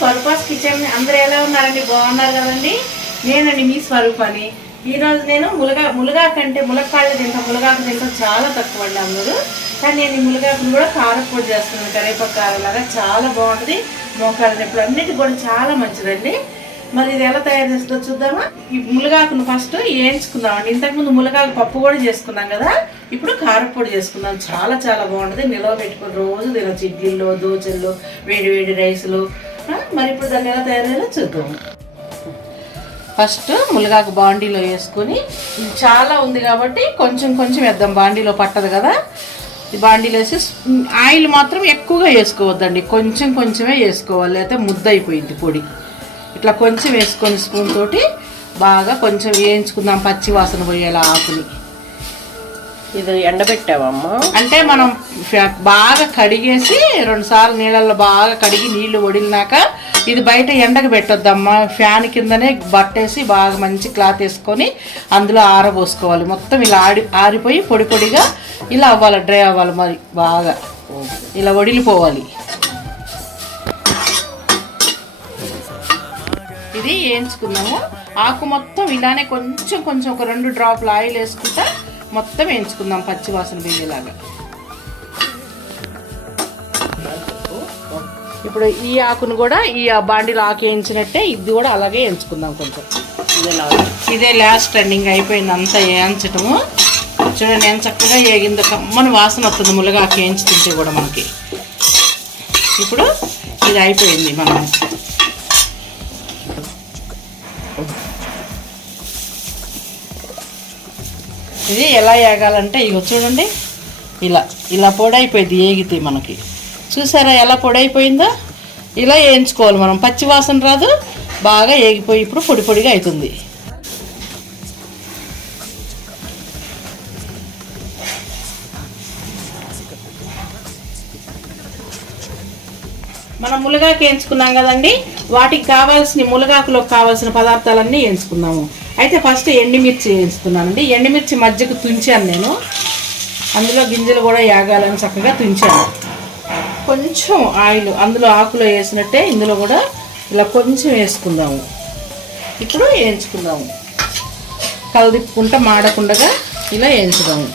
Kitchen అందరూ ఎలా ఉన్నారండి? బాగున్నారు కదండి. నేనండి మీ స్వరూపాన్ని ఈరోజు నేను ములగా ములగా కంటే ములక్కాళ్ళు తింటాం ములగాకు తింటాం చాలా తక్కువ అండి అందరూ. కానీ నేను ఈ ములగాకును కూడా కారపొడి చేస్తున్నాను కరేపాకు కారలాగా చాలా బాగుంటుంది. మోకాళ్ళ నొప్పులు అన్నిటి కూడా చాలా మంచిదండి. మరి ఇది ఎలా తయారు చేస్తుందో చూద్దామా? ఈ ములగాకును ఫస్ట్ వేయించుకుందామండి. ఇంతకుముందు ములగాకు పప్పు కూడా చేసుకున్నాం కదా ఇప్పుడు కారపొడి చేసుకుందాం. చాలా చాలా బాగుంటుంది. నిలవ పెట్టుకుని రోజు తినొచ్చు. ఇడ్లీలో దోశల్లో వేడి వేడి రైసులు మరి ఇప్పుడు దాన్ని ఎలా తయారు చేయాలో చూద్దాం. ఫస్ట్ ములగాకు బాండీలో వేసుకొని ఇది చాలా ఉంది కాబట్టి కొంచెం కొంచెం వేద్దాం. బాండీలో పట్టదు కదా. ఈ బాండీలో వేసి ఆయిల్ మాత్రం ఎక్కువగా వేసుకోవద్దండి. కొంచెం కొంచెమే వేసుకోవాలి. లేకపోతే ముద్ద అయిపోయింది పొడి. ఇట్లా కొంచెం వేసుకొని స్పూన్ తోటి బాగా కొంచెం వేయించుకుందాం. పచ్చి వాసన పోయేలా ఆకుని. ఇది ఎండబెట్టావమ్మా. అంటే మనం బాగా కడిగేసి రెండు సార్లు నీళ్ళల్లో బాగా కడిగి నీళ్ళు వడిలినాక ఇది బయట ఎండకు పెట్టొద్దమ్మా. ఫ్యాన్ కిందనే బట్టేసి బాగా మంచి క్లాత్ వేసుకొని అందులో ఆరబోసుకోవాలి. మొత్తం ఇలా ఆడి ఆరిపోయి పొడి పొడిగా ఇలా అవ్వాలి డ్రై అవ్వాలి మరి బాగా. ఇలా వడిలిపోవాలి. ఇది వేయించుకున్నాము ఆకు మొత్తం ఇలానే కొంచెం కొంచెం ఒక రెండు డ్రాప్లు ఆయిల్ వేసుకుంటా మొత్తం వేయించుకుందాం పచ్చి వాసన పోయేలాగా ఇప్పుడు ఈ ఆకును కూడా ఈ బాండీలో ఆకు వేయించినట్టే ఇది కూడా అలాగే వేయించుకుందాం కొంచెం. ఇది లాస్ట్. టర్నింగ్ అయిపోయింది అంతా వేయించటము. చూడండి ఎంత చక్కగా వేగిందో కమ్మని వాసన వస్తుంది ముల్లగాకు వేయించి తింటే కూడా మనకి. ఇప్పుడు ఇది అయిపోయింది మనం ఇది ఎలా ఏగాలంటే ఇగో చూడండి. ఇలా ఇలా పొడైపోయింది ఏగితే మనకి. చూసారా ఎలా పొడైపోయిందో? ఇలా వేయించుకోవాలి మనం. పచ్చి వాసన రాదు బాగా ఏగిపోయి ఇప్పుడు పొడి పొడిగా అవుతుంది. మనం ములగాకు వేయించుకున్నాం కదండి. వాటికి కావాల్సిన ములగాకులో కావాల్సిన పదార్థాలన్నీ వేయించుకున్నాము. అయితే ఫస్ట్ ఎండిమిర్చి వేయించుకున్నానండి. ఎండిమిర్చి మధ్యకు తుంచాను నేను. అందులో గింజలు కూడా యాగాలని చక్కగా తుంచాను. కొంచెం ఆయిల్ అందులో ఆకులో వేసినట్టే ఇందులో కూడా ఇలా కొంచెం వేసుకుందాము. ఇప్పుడు వేయించుకుందాము. కలదిప్పుకుంటా మాడకుండగా ఇలా వేయించుదాము.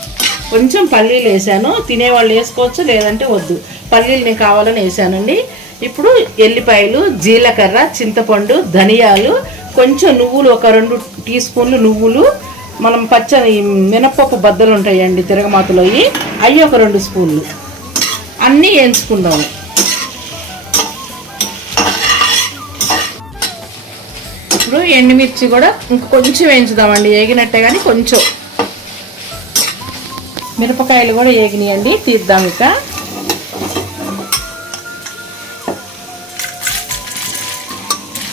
కొంచెం పల్లీలు వేసాను. తినేవాళ్ళు వేసుకోవచ్చు లేదంటే వద్దు. పల్లీలు నేను కావాలని వేసానండి. ఇప్పుడు ఎల్లిపాయలు జీలకర్ర చింతపండు ధనియాలు కొంచెం నువ్వులు ఒక రెండు టీ స్పూన్లు నువ్వులు మనం పచ్చని మినపప్పు బద్దలు ఉంటాయండి తిరగమాతలో అవి అవి ఒక రెండు స్పూన్లు. అన్నీ వేయించుకుందాము ఇప్పుడు ఎండుమిర్చి కూడా ఇంక కొంచెం వేయించుదామండి వేగినట్టే కానీ కొంచెం. మిరపకాయలు కూడా వేగినాయండి తీద్దాం ఇక.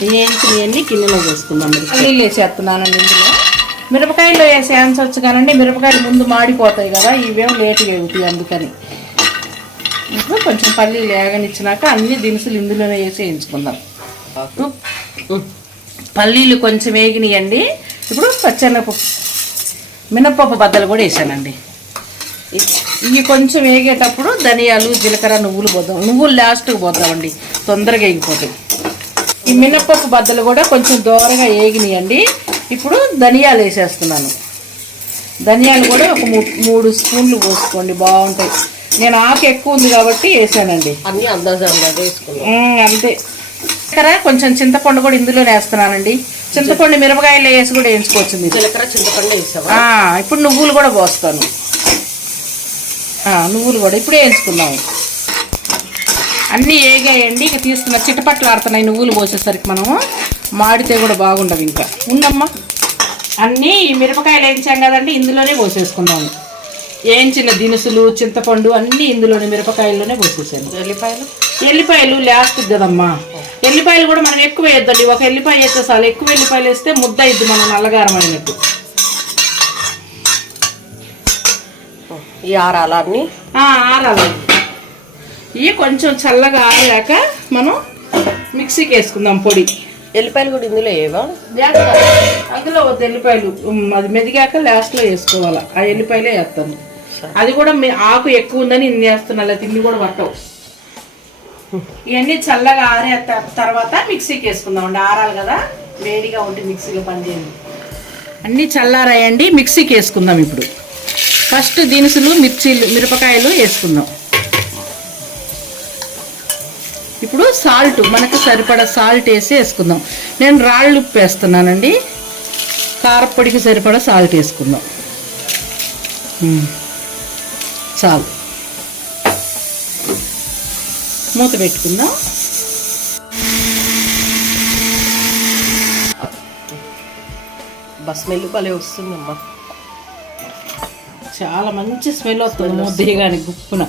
వేయించినవన్నీ గిన్నెలో వేసుకుందాం నీళ్ళు వేసేస్తున్నానండి ఇందులో. మిరపకాయలు వేసే ఆన్సవచ్చు కానండి మిరపకాయలు ముందు మాడిపోతాయి కదా ఇవేం లేట్ వేగుతాయి అందుకని. ఇప్పుడు కొంచెం పల్లీలు వేగనిచ్చినాక అన్ని దినుసులు ఇందులోనే వేసి వేయించుకుందాం. పల్లీలు కొంచెం వేగినాయండి. ఇప్పుడు పచ్చెనపప్పు మినప్పప్పు బద్దలు కూడా వేసానండి. ఇవి కొంచెం వేగేటప్పుడు ధనియాలు జీలకర్ర నువ్వులు పోద్దాం. నువ్వులు లాస్ట్కి పోద్దామండి. తొందరగా వేగిపోతాయి ఈ మినప్పప్పు బద్దలు కూడా కొంచెం దోరగా వేగినాయండి ఇప్పుడు ధనియాలు వేసేస్తున్నాను. ధనియాలు కూడా ఒక మూడు స్పూన్లు పోసుకోండి బాగుంటాయి. నేను ఆకు ఎక్కువ ఉంది కాబట్టి వేసానండి. అన్ని అంతే. ఇక్కడ కొంచెం చింతపండు కూడా ఇందులోనే వేస్తున్నానండి. చింతపండు మిరపకాయలు వేసి కూడా వేయించుకోవచ్చు జీలకర్ర చింతపండు వేసావా? ఇప్పుడు నువ్వులు కూడా పోస్తాను. నువ్వులు కూడా ఇప్పుడు వేయించుకుందాము. అన్నీ ఏగాయండి. ఇక తీసుకున్న చిటపట్లు ఆడుతున్నాయి. నువ్వులు పోసేసరికి మనము మాడితే కూడా బాగుండదు ఇంకా. ఉందమ్మా. అన్నీ ఈ మిరపకాయలు వేయించాం కదండి. ఇందులోనే పోసేసుకుందాము వేయించిన దినుసులు చింతపండు అన్నీ ఇందులోనే మిరపకాయల్లోనే పోసేసాను. ఎల్లిపాయలు? ఎల్లిపాయలు లాస్ట్ కదమ్మా. ఎల్లిపాయలు కూడా మనం ఎక్కువ వేయద్దండి. ఒక ఎల్లిపాయ వేస్తే చాలు. ఎక్కువ ఎల్లిపాయలు వేస్తే ముద్ద ఇద్ది మనం నల్లగారం అయినట్టు. ఈ ఆరాలన్నీ ఆరాలి. ఇవి కొంచెం చల్లగా ఆరాక మనం మిక్సీకి వేసుకుందాం పొడి. ఎల్లిపాయలు కూడా ఇందులో ఏవా? అందులో వద్దు ఎల్లిపాయలు అది మెదిగాక లాస్ట్లో వేసుకోవాలి. ఆ ఎల్లిపాయలే వేస్తాను. అది కూడా ఆకు ఎక్కువ ఉందని ఇన్ని వేస్తున్నా ఇన్ని కూడా పట్టవు. ఇవన్నీ చల్లగా ఆరే తర్వాత మిక్సీకి వేసుకుందాం అండి. ఆరాలి కదా వేడిగా ఉండి మిక్సీలో పనిచేయండి అన్నీ చల్లారాయండి మిక్సీకి వేసుకుందాం ఇప్పుడు. ఫస్ట్ దినుసులు మిర్చీలు మిరపకాయలు వేసుకుందాం. ఇప్పుడు సాల్ట్ మనకు సరిపడా సాల్ట్ వేసి వేసుకుందాం. నేను రాళ్ళు ఉప్పు వేస్తున్నానండి కారపొడికి సరిపడా సాల్ట్ వేసుకుందాం. చాలు. మూత పెట్టుకుందాం. స్మెల్ భలే వస్తుందమ్మా. చాలా మంచి స్మెల్ వస్తుంది. ముద్దగాని గుప్పున.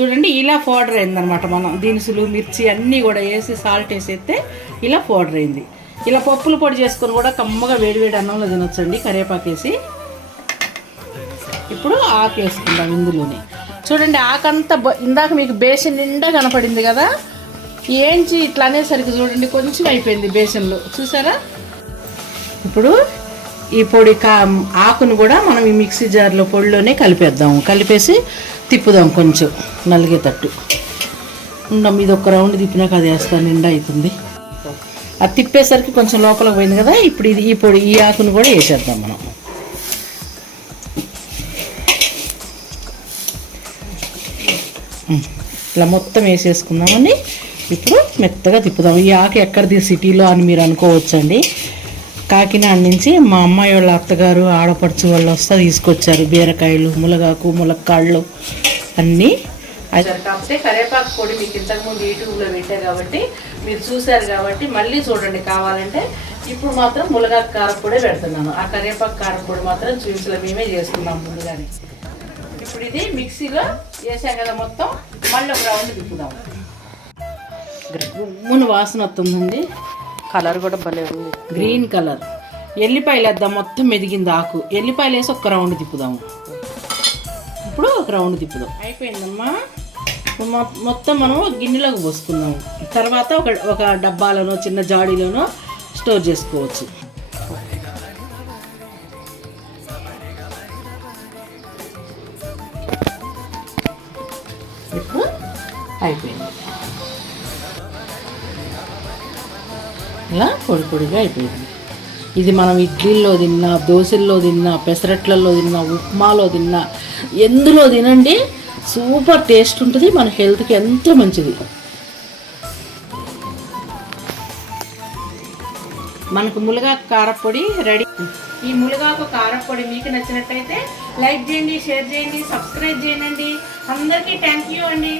చూడండి ఇలా పౌడర్ అయిందనమాట మనం. దినుసులు మిర్చి అన్నీ కూడా వేసి సాల్ట్ వేసేస్తే ఇలా పౌడర్ అయింది. ఇలా పప్పుల పొడి చేసుకొని కూడా కమ్మగా వేడివేడి అన్నంలో తినొచ్చండి కరివేపాకు వేసి. ఇప్పుడు ఆకు వేసుకుందాం ఇందులోనే. చూడండి ఆకంతా బ- ఇందాక మీకు బేసన్ నిండా కనపడింది కదా? ఏంచి ఇట్లా అనేసరికి చూడండి కొంచెం అయిపోయింది బేసన్లో. చూసారా? ఇప్పుడు ఈ పొడి కా ఆకును కూడా మనం ఈ మిక్సీ జార్లో పొడిలోనే కలిపేద్దాము. కలిపేసి తిప్పుదాం కొంచెం నలిగేటట్టు. ఉండం ఇది ఒక రౌండ్ తిప్పినాక అది వేస్తాను నిండా అవుతుంది. అది తిప్పేసరికి కొంచెం లోపలికి పోయింది కదా ఇప్పుడు ఇది ఈ పొడి ఈ ఆకును కూడా వేసేద్దాం మనం. ఇలా మొత్తం వేసేసుకుందామని ఇప్పుడు మెత్తగా తిప్పుదాం. ఈ ఆకు ఎక్కడ సిటీలో అని మీరు అనుకోవచ్చండి. కాకినాడ నుంచి మా అమ్మాయి వాళ్ళ అత్తగారు ఆడపడుచు వాళ్ళు వస్తా తీసుకొచ్చారు. బీరకాయలు ములగాకు ములక్కాళ్ళు అన్నీ. కాకపోతే కరేపాకు పొడి మీకు ఇంతకుముందు యూట్యూబ్లో పెట్టారు కాబట్టి మీరు చూశారు కాబట్టి మళ్ళీ చూడండి కావాలంటే. ఇప్పుడు మాత్రం ములగాకు కారపొడే పెడుతున్నాను. ఆ కరేపాకు కారపొడి మాత్రం చూసులో మేమే చేసుకున్నాం ముందుగానే. ఇప్పుడు ఇది మిక్సీలో వేసాం కదా మొత్తం. మళ్ళీ ఒక రౌండ్ తిప్పుదాం. గుమ్మున వాసన వస్తుందండి. కలర్ కూడా భలే ఉంది. గ్రీన్ కలర్ ఎల్లిపాయలు వేద్దాం మొత్తం మెదిగింది ఆకు. ఎల్లిపాయలు వేసి ఒక రౌండ్ తిప్పుదాము ఇప్పుడు ఒక రౌండ్ తిప్పుదాం. అయిపోయిందమ్మా. మొత్తం మనం గిన్నెలోకి పోసుకుందాము తర్వాత ఒక ఒక డబ్బాలోనో చిన్న జాడీలోనో స్టోర్ చేసుకోవచ్చు. ఇప్పుడు అయిపోయింది. ఇలా పొడి పొడిగా అయిపోయింది. ఇది మనం ఇడ్లీల్లో తిన్నా దోశల్లో తిన్నా పెసరట్లలో తిన్నా ఉప్మాలో తిన్నా ఎందులో తినండి సూపర్ టేస్ట్ ఉంటుంది మన హెల్త్కి ఎంతో మంచిది. మనకు ములగాకు కారపొడి రెడీ. ఈ ములగాకు కారపొడి మీకు నచ్చినట్టయితే లైక్ చేయండి షేర్ చేయండి సబ్స్క్రైబ్ చేయండి. అందరికీ థ్యాంక్ యూ అండి.